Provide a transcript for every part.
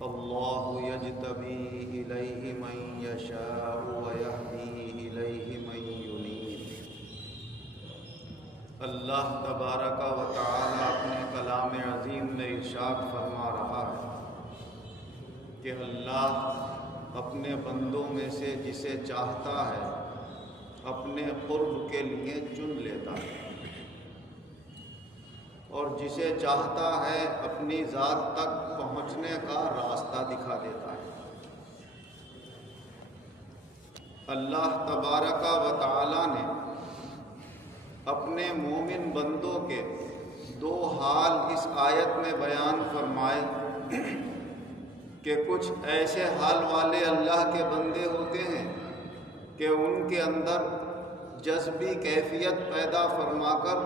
اللہ یجتبی الیہ من یشاء ویہدی الیہ من ینیب۔ اللہ تبارک و تعالی اپنے کلام عظیم میں ارشاد فرما رہا ہے کہ اللہ اپنے بندوں میں سے جسے چاہتا ہے اپنے قرب کے لیے چن لیتا ہے، اور جسے چاہتا ہے اپنی ذات تک پہنچنے کا راستہ دکھا دیتا ہے۔ اللہ تبارک و تعالی نے اپنے مومن بندوں کے دو حال اس آیت میں بیان فرمائے کہ کچھ ایسے حال والے اللہ کے بندے ہوتے ہیں کہ ان کے اندر جذبی کیفیت پیدا فرما کر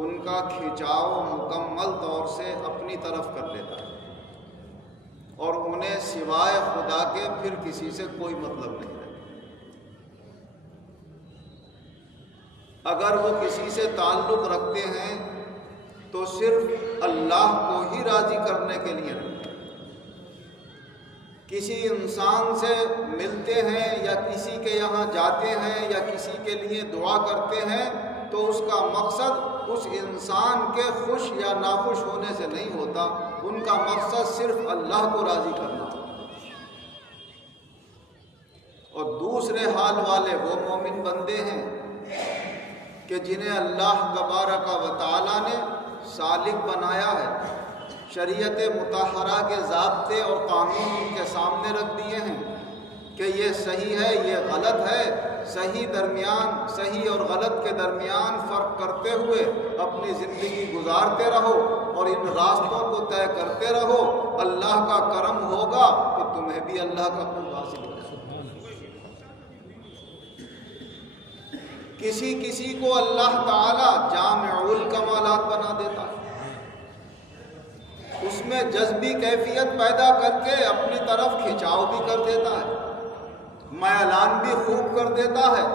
ان کا کھنچاؤ مکمل طور سے اپنی طرف کر لیتا ہے، اور انہیں سوائے خدا کے پھر کسی سے کوئی مطلب نہیں رہتا۔ اگر وہ کسی سے تعلق رکھتے ہیں تو صرف اللہ کو ہی راضی کرنے کے لیے رکھتے ہیں۔ کسی انسان سے ملتے ہیں یا کسی کے یہاں جاتے ہیں یا کسی کے لیے دعا کرتے ہیں تو اس کا مقصد اس انسان کے خوش یا ناخوش ہونے سے نہیں ہوتا، ان کا مقصد صرف اللہ کو راضی کرنا ہوتا۔ اور دوسرے حال والے وہ مومن بندے ہیں کہ جنہیں اللہ تبارک و تعالی نے سالک بنایا ہے، شریعت مطہرہ کے ضابطے اور قانون ان کے سامنے رکھ دیے ہیں کہ یہ صحیح ہے، یہ غلط ہے، صحیح اور غلط کے درمیان فرق کرتے ہوئے اپنی زندگی گزارتے رہو اور ان راستوں کو طے کرتے رہو۔ اللہ کا کرم ہوگا تو تمہیں بھی اللہ کا قرب حاصل ہوگا۔ کسی کو اللہ تعالی جامع الکمالات بنا دیتا ہے، اس میں جذبی کیفیت پیدا کر کے اپنی طرف کھنچاؤ بھی کر دیتا ہے، میلان بھی خوب کر دیتا ہے،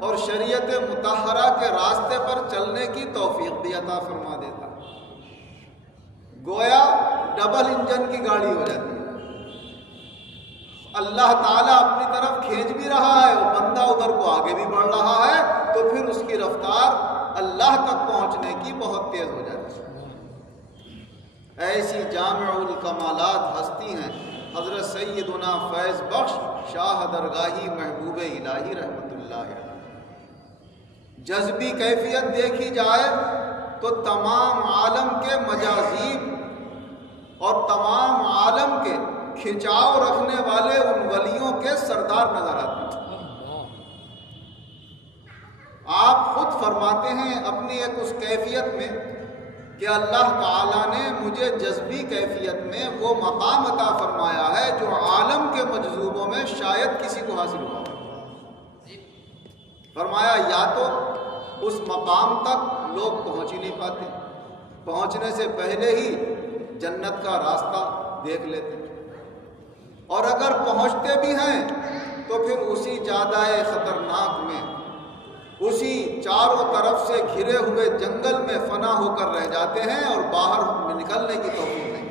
اور شریعت مطہرہ کے راستے پر چلنے کی توفیق بھی عطا فرما دیتا ہے۔ گویا ڈبل انجن کی گاڑی ہو جاتی ہے، اللہ تعالیٰ اپنی طرف کھینچ بھی رہا ہے اور بندہ ادھر کو آگے بھی بڑھ رہا ہے، تو پھر اس کی رفتار اللہ تک پہنچنے کی بہت تیز ہو جاتی ہے۔ ایسی جامع الکمالات ہستی ہیں حضرت سیدنا فیض بخش شاہ درگاہی محبوب الہی رحمۃ اللہ علیہ۔ جذبی کیفیت دیکھی جائے تو تمام عالم کے مجاذیب اور تمام عالم کے کھنچاؤ رکھنے والے ان ولیوں کے سردار نظر آتے ہیں۔ آپ خود فرماتے ہیں اپنی ایک اس کیفیت میں کہ اللہ تعالیٰ نے مجھے جذبی کیفیت میں وہ مقام عطا فرمایا ہے جو عالم کے مجذوبوں میں شاید کسی کو حاصل ہوا۔ فرمایا یا تو اس مقام تک لوگ پہنچ ہی نہیں پاتے، پہنچنے سے پہلے ہی جنت کا راستہ دیکھ لیتے، اور اگر پہنچتے بھی ہیں تو پھر اسی جادۂ خطرناک میں، اسی چاروں طرف سے گھرے ہوئے جنگل میں فنا ہو کر رہ جاتے ہیں اور باہر نکلنے کی توفیق نہیں۔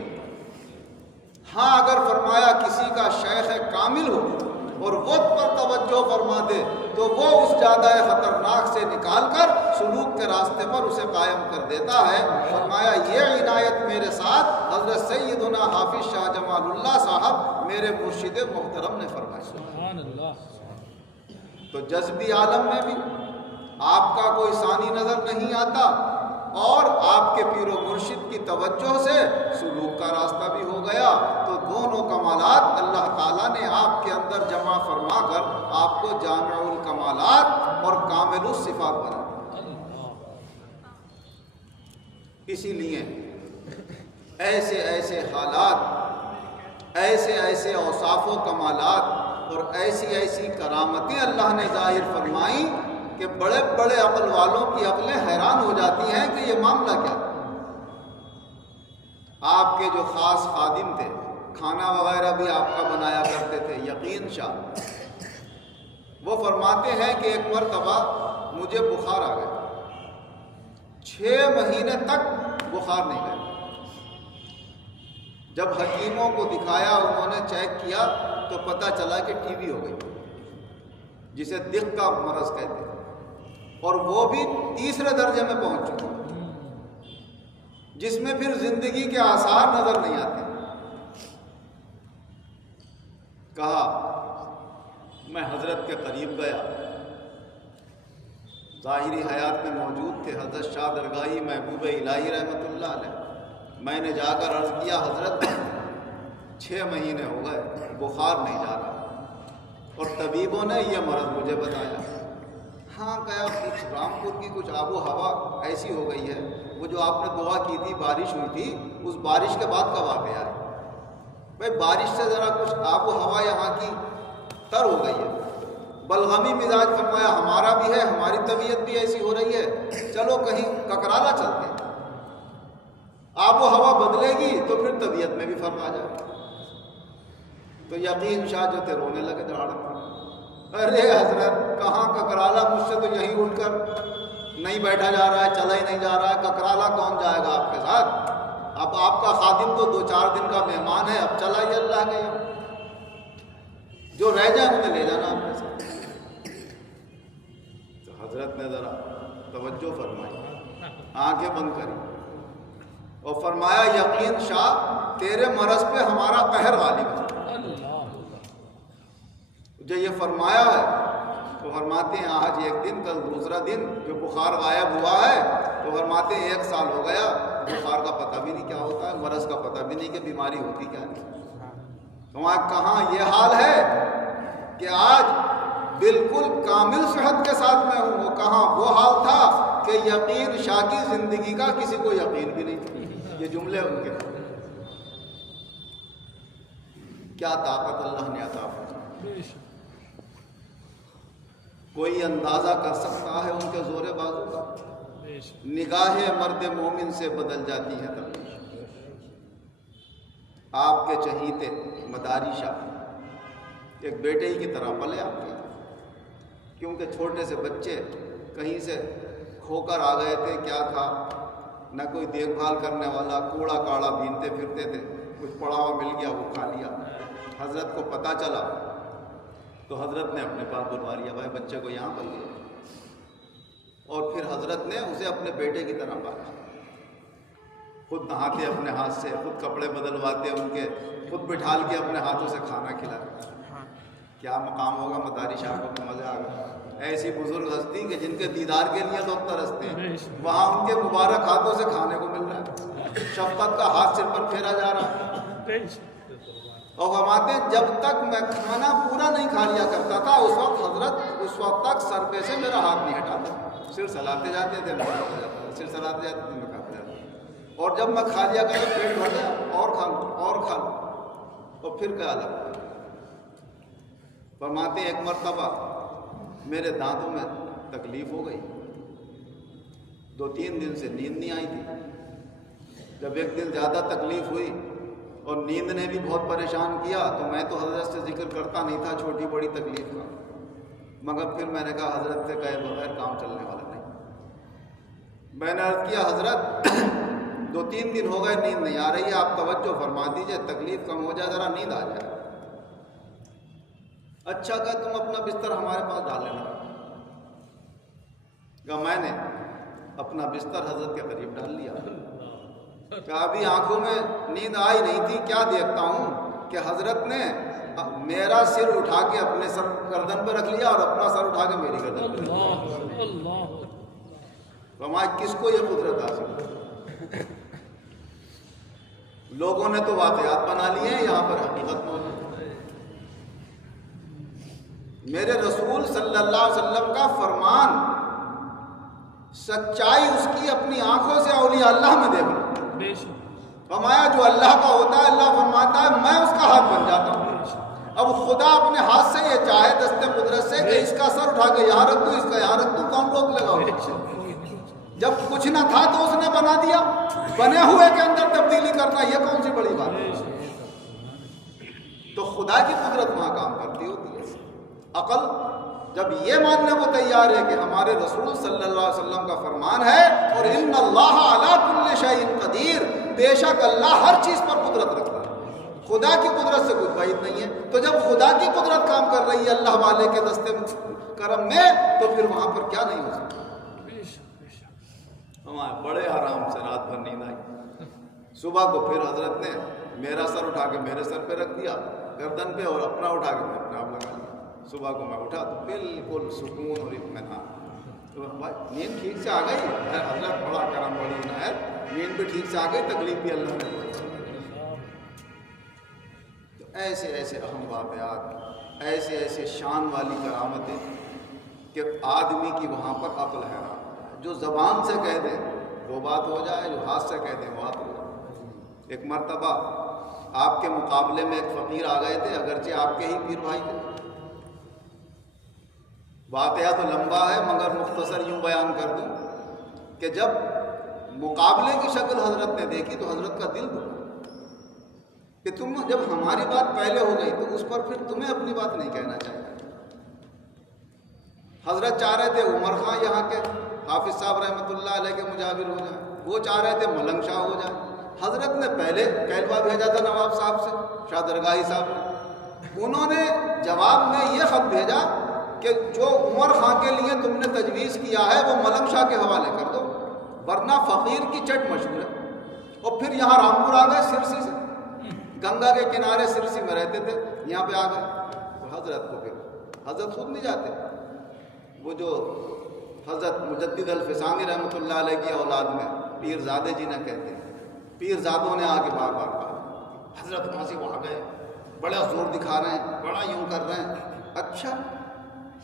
ہاں اگر فرمایا کسی کا شیخ کامل ہو اور وہ پر توجہ فرما دے تو وہ اس جادۂ خطرناک سے نکال کر سلوک کے راستے پر اسے قائم کر دیتا ہے۔ فرمایا یہ عنایت میرے ساتھ حضرت سیدنا حافظ شاہ جمال اللہ صاحب میرے مرشد محترم نے فرمایا۔ سبحان اللہ۔ تو جذبی عالم میں بھی آپ کا کوئی ثانی نظر نہیں آتا، اور آپ کے پیر و مرشد کی توجہ سے سلوک کا راستہ بھی ہو گیا، تو دونوں کمالات اللہ تعالیٰ نے آپ کے اندر جمع فرما کر آپ کو جامع الکمالات اور کامل الصفات بنا۔ اسی لیے ایسے حالات، ایسے اوصاف و کمالات اور ایسی کرامتیں اللہ نے ظاہر فرمائیں کہ بڑے بڑے عقل والوں کی عقلیں حیران ہو جاتی ہیں کہ یہ معاملہ کیا۔ آپ کے جو خاص خادم تھے، کھانا وغیرہ بھی آپ کا بنایا کرتے تھے، یقین شاہ، وہ فرماتے ہیں کہ ایک مرتبہ مجھے بخار آ گیا، 6 مہینے تک بخار نہیں گیا، جب حکیموں کو دکھایا، انہوں نے چیک کیا تو پتہ چلا کہ ٹی بی ہو گئی، جسے دق کا مرض کہتے ہیں، اور وہ بھی تیسرے درجے میں پہنچ چکی، جس میں پھر زندگی کے آثار نظر نہیں آتے۔ کہا میں حضرت کے قریب گیا، ظاہری حیات میں موجود تھے حضرت شاہ درگاہی محبوب الہی رحمۃ اللہ علیہ۔ میں نے جا کر عرض کیا حضرت 6 مہینے ہو گئے بخار نہیں جا رہا، اور طبیبوں نے یہ مرض مجھے بتایا۔ ہاں کہا کچھ رامپور کی کچھ آب و ہوا ایسی ہو گئی ہے، وہ جو آپ نے دعا کی تھی بارش ہوئی تھی، اس بارش کے بعد کا واقعہ ہے۔ بھائی بارش سے ذرا کچھ آب و ہوا یہاں کی تر ہو گئی ہے، بلغمی مزاج فرمایا ہمارا بھی ہے، ہماری طبیعت بھی ایسی ہو رہی ہے، چلو کہیں ککرالا چلتے ہیں، آب و ہوا بدلے گی تو پھر طبیعت میں بھی فرق آ جائے۔ تو یقین شاہ جو تھے رونے لگے دھڑ، ارے حضرت کہاں ککرالا، مجھ سے تو یہیں اٹھ کر نہیں بیٹھا جا رہا ہے، چلا ہی نہیں جا رہا ہے، ککرالا کون جائے گا آپ کے ساتھ؟ اب آپ کا خادم تو 2-4 دن کا مہمان ہے، اب چلا ہی اللہ کے یہاں، جو رہ جائے انہیں لے جانا اپنے ساتھ۔ تو حضرت نے ذرا توجہ فرمائی، آنکھیں بند کری اور فرمایا یقین شاہ تیرے مرض پہ ہمارا قہر غالب ہے۔ جو یہ فرمایا ہے تو فرماتے ہیں آج ایک دن کل دوسرا دن جو بخار غائب ہوا ہے، تو فرماتے ہیں 1 سال ہو گیا، بخار کا پتہ بھی نہیں کیا ہوتا ہے، مرض کا پتہ بھی نہیں کہ بیماری ہوتی کیا نہیں۔ تو وہاں کہاں یہ حال ہے کہ آج بالکل کامل صحت کے ساتھ میں ہوں، وہ کہاں وہ حال تھا کہ یقین شاہ کی زندگی کا کسی کو یقین بھی نہیں تھا۔ یہ جملے ان کے کیا طاقت اللہ نے عطا فرمائی، کوئی اندازہ کر سکتا ہے ان کے زور بازو کا؟ نگاہ مرد مومن سے بدل جاتی ہے تب۔ آپ کے چہیتے مداری شاہ ایک بیٹے ہی کی طرح پلے آپ کے، کیونکہ چھوٹے سے بچے کہیں سے کھو کر آ گئے تھے، کیا تھا نہ کوئی دیکھ بھال کرنے والا، کوڑا کاڑا بینتے پھرتے تھے، کچھ پڑا ہوا مل گیا وہ کھا لیا۔ حضرت کو پتہ چلا تو حضرت نے اپنے پاس بلوا لیا، بھائی بچے کو یہاں پر لیا، اور پھر حضرت نے اسے اپنے بیٹے کی طرح پالا، خود نہاتے اپنے ہاتھ سے، خود کپڑے بدلواتے ان کے، خود بٹھال کے اپنے ہاتھوں سے کھانا کھلاتے۔ کیا مقام ہوگا مداری شاہ کو، مزہ آ گیا۔ ایسی بزرگ ہستی کہ جن کے دیدار کے لیے لوگ ترستے ہیں، وہاں ان کے مبارک ہاتھوں سے کھانے کو مل رہا ہے، شفقت کا ہاتھ سر پر پھیرا جا رہا ہے۔ اور فرماتے ہیں جب تک میں کھانا پورا نہیں کھا لیا کرتا تھا اس وقت حضرت اس وقت تک سر پہ سے میرا ہاتھ نہیں ہٹاتا، صرف سلاتے جاتے تھے میں کھاتے جاتا، صرف سلاتے جاتے تھے میں کھاتے جاتا، اور جب میں کھا لیا کرتا پیٹ بھر گیا اور کھا لوں اور کھا لوں، اور پھر کیا الگ۔ فرماتے ہیں ایک مرتبہ میرے دانتوں میں تکلیف ہو گئی، 2-3 دن سے نیند نہیں آئی تھی۔ جب ایک دن زیادہ تکلیف ہوئی اور نیند نے بھی بہت پریشان کیا تو میں تو حضرت سے ذکر کرتا نہیں تھا چھوٹی بڑی تکلیف کا، مگر پھر میں نے کہا حضرت سے کہے بغیر کام چلنے والا نہیں۔ میں نے عرض کیا حضرت 2-3 دن ہو گئے نیند نہیں آ رہی ہے، آپ توجہ فرما دیجئے، تکلیف کم ہو جائے ذرا نیند آ جائے۔ اچھا کہ تم اپنا بستر ہمارے پاس ڈال لینا۔ کہ میں نے اپنا بستر حضرت کے قریب ڈال لیا، کہ ابھی آنکھوں میں نیند آئی نہیں تھی، کیا دیکھتا ہوں کہ حضرت نے میرا سر اٹھا کے اپنے سر گردن پہ رکھ لیا اور اپنا سر اٹھا کے میری گردن پہ۔ فرمایا کس کو یہ قدرت حاصل؟ لوگوں نے تو واقعات بنا لیے ہیں، یہاں پر حقیقت موجود ہے۔ میرے رسول صلی اللہ علیہ وسلم کا فرمان، سچائی اس کی اپنی آنکھوں سے اولیاء اللہ میں دیکھ لو۔ فرمایا جو اللہ کا ہوتا ہے اللہ فرماتا ہے میں اس کا ہاتھ بن جاتا ہوں۔ اب خدا اپنے ہاتھ سے یہ چاہے دستے قدرت سے کہ اس کا سر اٹھا کے یہاں رکھ دوں، اس کا یہاں رکھ دوں، کون روک لگا؟ جب کچھ نہ تھا تو اس نے بنا دیا، بنے ہوئے کے اندر تبدیلی کرنا یہ کون سی بڑی بات ہے؟ تو خدا کی قدرت وہاں کام کرتی ہوتی ہے۔ عقل جب یہ ماننے کو تیار ہے کہ ہمارے رسول صلی اللہ علیہ وسلم کا فرمان ہے اور ان اللہ علی کل شیء قدیر، بے شک اللہ ہر چیز پر قدرت رکھتا ہے، خدا کی قدرت سے کچھ بعید نہیں ہے. تو جب خدا کی قدرت کام کر رہی ہے اللہ والے کے دستے کرم میں, تو پھر وہاں پر کیا نہیں ہو سکتا. ہمارے بڑے آرام سے رات بھر نیند آئی. صبح کو پھر حضرت نے میرا سر اٹھا کے میرے سر پہ رکھ دیا گردن پہ, اور اپنا اٹھا کے میں اپنے آپ لگا لیا. صبح کو میں اٹھا تو بالکل سکون اور اطمینان. تو نیند ٹھیک سے آ گئی. حضرت بڑا کرم بڑی عنایت, نیند بھی ٹھیک سے آ گئی, تکلیف بھی اللہ نے. تو ایسے ایسے اہم واقعات, ایسے ایسے شان والی کرامتیں کہ آدمی کی وہاں پر عقل حیران. جو زبان سے کہہ دیں وہ بات ہو جائے, جو ہاتھ سے کہہ دیں وہ بات ہو جائے. ایک مرتبہ آپ کے مقابلے میں ایک فقیر آ گئے تھے, اگرچہ آپ کے ہی پیر بھائی تھے. واقعہ تو لمبا ہے مگر مختصر یوں بیان کر دوں کہ جب مقابلے کی شکل حضرت نے دیکھی تو حضرت کا دل دکھا کہ تم جب ہماری بات پہلے ہو گئی تو اس پر پھر تمہیں اپنی بات نہیں کہنا چاہیے. حضرت چاہ رہے تھے عمر خان یہاں کے حافظ صاحب رحمۃ اللہ علیہ کے مجاور ہو جائیں, وہ چاہ رہے تھے ملنگ شاہ ہو جائیں. حضرت نے پہلے کہلوا بھیجا تھا نواب صاحب سے, شاہ درگاہی صاحب نے. انہوں نے جواب میں یہ خط بھیجا کہ جو عمر خان کے لیے تم نے تجویز کیا ہے وہ ملنگ شاہ کے حوالے کر دو, ورنہ فقیر کی چٹ مشہور ہے. اور پھر یہاں رامپور آ گئے سرسی سے, گنگا کے کنارے سرسی میں رہتے تھے, یہاں پہ آ گئے. تو حضرت کو پھر حضرت خود نہیں جاتے, وہ جو حضرت مجدد الفسانی رحمۃ اللہ علیہ کی اولاد میں پیر زادے جی نے کہتے ہیں, پیر زادوں نے آ کے بار بار کہا حضرت وہاں سے وہاں گئے, بڑا زور دکھا رہے ہیں, بڑا یوں کر رہے ہیں. اچھا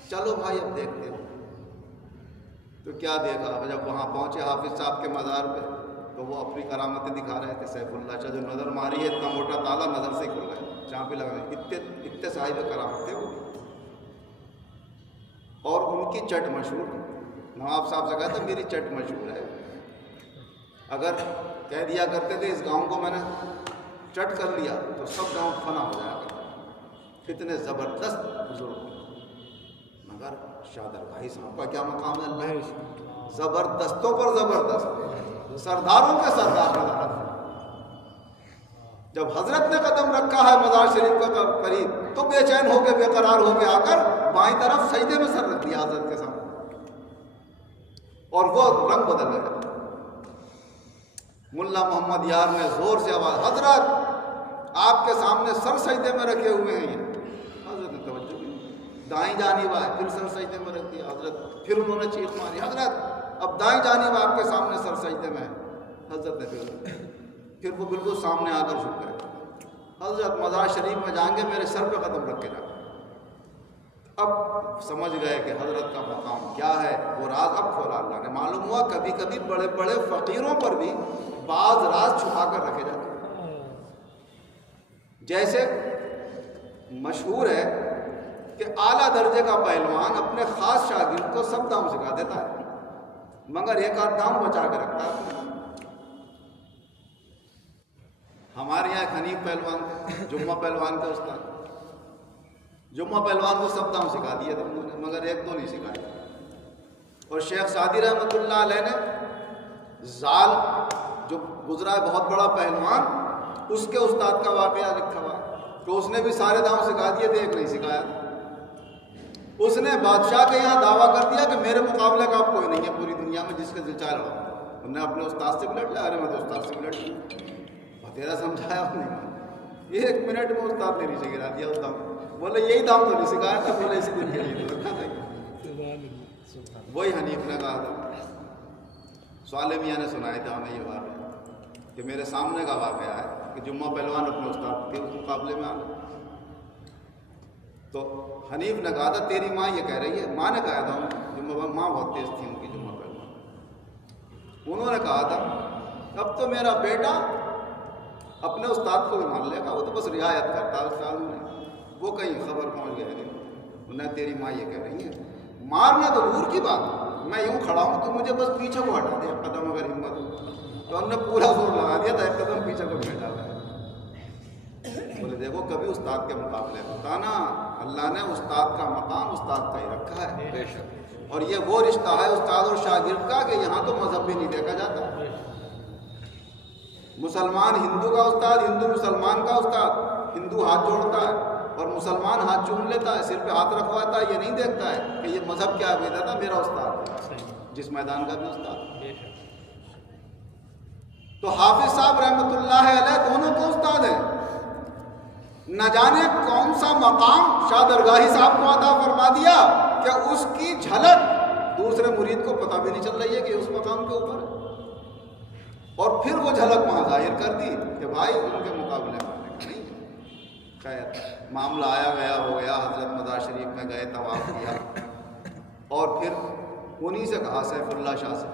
چلو بھائی اب دیکھتے ہو. تو کیا دیکھا, جب وہاں پہنچے حافظ صاحب کے مزار پہ تو وہ اپنی کرامتیں دکھا رہے تھے. سیف اللہ شاہ جو نظر ماری ہے, اتنا موٹا تالا نظر سے کھل رہا ہے, چاپی لگا رہے, اتنے صاحب کرامت تھے وہ. اور ان کی چٹ مشہور. نواب صاحب سے کہا تھا میری چٹ مشہور ہے, اگر کہہ دیا کرتے تھے اس گاؤں کو میں نے چٹ کر لیا تو سب گاؤں فنا ہو جائے گا. کتنے زبردست بزرگ. مگر شاہ درگاہی صاحب کا کیا مقام ہے اللہ, زبردستوں پر زبردست, سرداروں کے سردار نظر. جب حضرت نے قدم رکھا ہے مزار شریف کا قریب تو بے چین ہو کے بے قرار ہو کے آ کر بائیں طرف سجدے میں سر رکھ دیا حضرت کے سامنے, اور وہ رنگ بدل گیا. ملا محمد یار نے زور سے آواز, حضرت آپ کے سامنے سر سجدے میں رکھے ہوئے ہیں. حضرت نے توجہ کی, دائیں جانب آئے, پھر سر سجدے میں رکھ دیا. حضرت پھر انہوں نے چیخ ماری, حضرت اب دائیں جانب آپ کے سامنے سر سجدے میں. حضرت نے پھر وہ بالکل سامنے آ کر جھک گئے. حضرت مزار شریف میں جائیں گے, میرے سر پہ قدم رکھ کے جائیں. اب سمجھ گئے کہ حضرت کا مقام کیا ہے, وہ راز اب کھولا اللہ نے. معلوم ہوا کبھی کبھی بڑے بڑے فقیروں پر بھی بعض راز چھپا کر رکھے جاتے ہیں. جیسے مشہور ہے کہ اعلیٰ درجے کا پہلوان اپنے خاص شاگرد کو سب دام سکھا دیتا ہے مگر ایک آدھ دام بچا کے رکھتا ہے. ہمارے یہاں ایک حنیف پہلوان تھے, جمعہ پہلوان کے استاد. جمعہ پہلوان کو سب دام سکھا دیا تھا انہوں نے, مگر ایک دو نہیں سکھایا. اور شیخ سعدی رحمۃ اللہ علیہ نے زال جو گزرا ہے بہت بڑا پہلوان, اس کے استاد کا واقعہ لکھا ہوا ہے کہ اس نے بھی سارے دام سکھا دیے تھے, ایک نہیں سکھایا. اس نے بادشاہ کے یہاں دعویٰ کر دیا کہ میرے مقابلے کا اب کوئی نہیں ہے پوری دنیا میں جس کے دل چاہ رہا. انہوں نے اپنے استاد سے بھی لڑ لیا, ارے میں تو استاد سے بھی لڑ لیا, تیرا سمجھایا اس نے, ایک منٹ میں استاد نے نیچے گرا دیا. اس دام بولے یہی دام تو نہیں سکھایا تھا, بولے اسی دن کے لیے تو رکھا تھا. وہی حنیف نے کہا تھا, صالح میاں نے سنایا تھا ہمیں یہ واقعہ کہ میرے سامنے کا واقعہ ہے کہ جمعہ پہلوان اپنے استاد کے اس مقابلے میں آ گئے. تو حنیف نے کہا تھا تیری ماں یہ کہہ رہی ہے. ماں نے کہا تھا جمعہ, ماں بہت تیز تھی ان کی جمعہ پہلوان. انہوں نے کہا تھا اب تو میرا بیٹا اپنے استاد کو بھی مان لے گا, وہ تو بس رعایت کرتا ہے استاد نے. وہ کہیں خبر پہنچ گئے تھے, انہیں تیری ماں یہ کہہ رہی ہے. مارنا تو دور کی بات, میں یوں کھڑا ہوں تو مجھے بس پیچھے کو ہٹا دیا قدم اگر ہمت ہو. تو ہم نے پورا زور لگا دیا تھا, ایک قدم پیچھے کو بھی ہٹا دیا. بولے دیکھو کبھی استاد کے مقابلے ہوتا نا, اللہ نے استاد کا مقام استاد کا ہی رکھا ہے. اور یہ وہ رشتہ ہے استاد اور شاگرد کا کہ یہاں تو مذہب بھی نہیں دیکھا جاتا. مسلمان ہندو کا استاد, ہندو مسلمان کا استاد, ہندو ہاتھ جوڑتا ہے اور مسلمان ہاتھ چوم لیتا ہے، سر پہ ہاتھ رکھواتا ہے، یہ نہیں دیکھتا ہے کہ یہ مذہب کیا عقیدہ تھا، میرا استاد ہے جس میدان کا بھی استاد ہے۔ تو حافظ صاحب رحمۃ اللہ علیہ دونوں کو استاد ہیں۔ نہ جانے کون سا مقام شاہ درگاہی صاحب کو عطا فرما دیا کہ اس کی جھلک دوسرے مرید کو پتہ بھی نہیں چل رہی ہے کہ اس مقام کے اوپر ہے، اور پھر وہ جھلک وہاں ظاہر کر دی کہ بھائی ان کے مقابلے میں نہیں۔ خیر معاملہ آیا گیا ہو گیا، حضرت مزار شریف میں گئے، طواف کیا، اور پھر انہی سے کہا سیف اللہ شاہ سے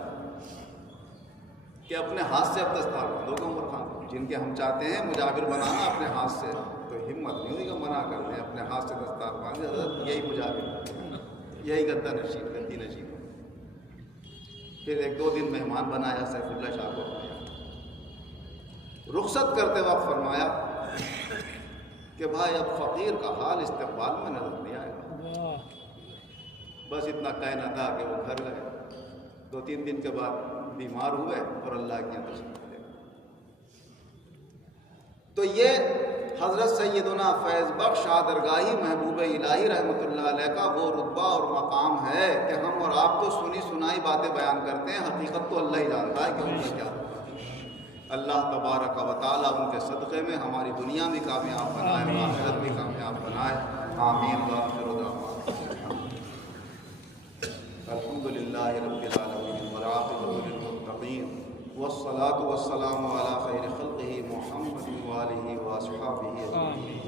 کہ اپنے ہاتھ سے اب دستار باندھو عمر خان، جن کے ہم چاہتے ہیں مجاور بنانا اپنے ہاتھ سے، تو ہمت نہیں ہوئی کہ منع کر دیں، اپنے ہاتھ سے دستار باندھے، حضرت یہی مجاور، یہی گدی نشین۔ پھر 1-2 دن مہمان بنایا سیف اللہ شاہ کو، رخصت کرتے وقت فرمایا کہ بھائی اب فقیر کا حال استقبال میں نظر نہیں آئے گا۔ بس اتنا کہنا تھا کہ وہ گھر گئے، 2-3 دن کے بعد بیمار ہوئے اور اللہ کی تشریف لے گئے۔ تو یہ حضرت سیدنا فیض بخش شاہ درگاہی محبوب الہی رحمۃ اللہ علیہ کا وہ رتبہ اور مقام ہے کہ ہم اور آپ تو سنی سنائی باتیں بیان کرتے ہیں، حقیقت تو اللہ ہی جانتا ہے کہ ان کا کیا ہوتا ہے۔ اللہ تبارک و تعالیٰ ان کے صدقے میں ہماری دنیا بھی کامیاب بنائے اور آخرت بھی کامیاب بنائے، آمین وآخر دعوانا الحمدللہ رب العالمین والعاقبۃ للمتقین والصلاة والسلام علی خیر خلقہ محمد وآلہ واصحابہ اجمعین۔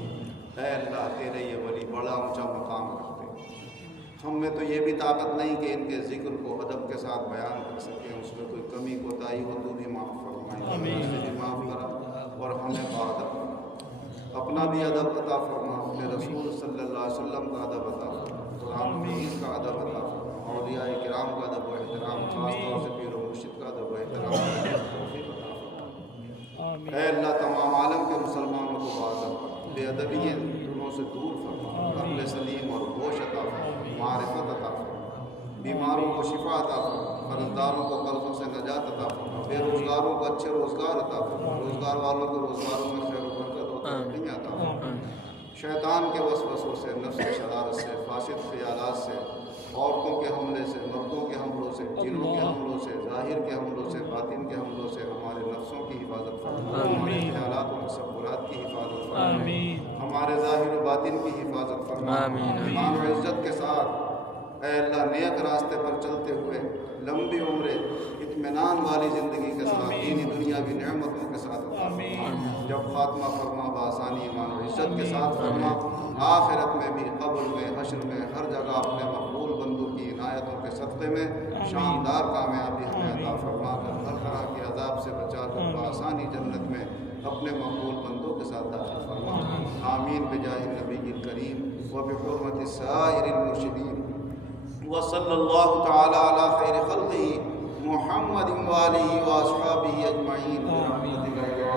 اے اللہ تیرے یہ ولی بڑا اونچا مقام رکھتے ہیں، ہم میں تو یہ بھی طاقت نہیں کہ ان کے ذکر کو ادب کے ساتھ بیان کر سکیں، اس میں کوئی کمی کوتاہی ہو تو بھی معاف فرمائے، بھی معاف کرا اور ہمیں بادب اپنا بھی ادب عطا فرما، اپنے رسول صلی اللہ علیہ وسلم کا ادب عطا فرما، قرآن مجید کا ادب عطا فرما، اولیاء کرام کا ادب و احترام، خاص طور سے پیر و مرشد کا ادب و احترام۔ اے اللہ تمام عالم کے مسلمانوں کو بادب، بے ادبی دونوں سے دور فرما، عقل سلیم اور ہوش عطا فرما، معرفت عطا فرما، بیماروں کو شفا عطا فرما، قرضداروں کو قرضوں سے نجات عطا فرما، بے روزگاروں کو اچھے روزگار عطا فرما، روزگار والوں کو روزگاروں میں خیر و برکت اور ترقی عطا فرما، شیطان کے وسوسوں سے، نفس کی شرارت سے، فاسد خیالات سے، عورتوں کے حملے سے، مردوں کے حملوں سے، جنوں کے حملوں سے، ظاہر کے حملوں سے، باطن کے حملوں سے ہمارے نفسوں کی حفاظت فرما، ہمارے خیالات و تصورات کی حفاظت فرما، ہمارے ظاہر و باطن کی حفاظت فرما، ایمان و عزت کے ساتھ اے اللہ نیک راستے پر چلتے ہوئے لمبی عمریں اطمینان والی زندگی کے ساتھ دینی دنیاوی نعمتوں کے ساتھ عطا فرما، جب خاتمہ فرما بآسانی ایمان و عزت کے ساتھ فرما، آخرت میں بھی، قبر میں، حشر میں، ہر جگہ اپنے مقبول بندوں کی عنایتوں کے صدقے میں شاندار کامیابی ہمیں عطا فرما کر ہر طرح کے عذاب سے بچا کر بآسانی جنت میں اپنے مقبول بندوں کے ساتھ داخل فرما، آمین بجاہ النبی الکریم وبحرمت سائر المرشدین وصلی اللہ تعالی علی خیر خلقہ محمد وآلہ واصحابہ اجمعین برحمتک یا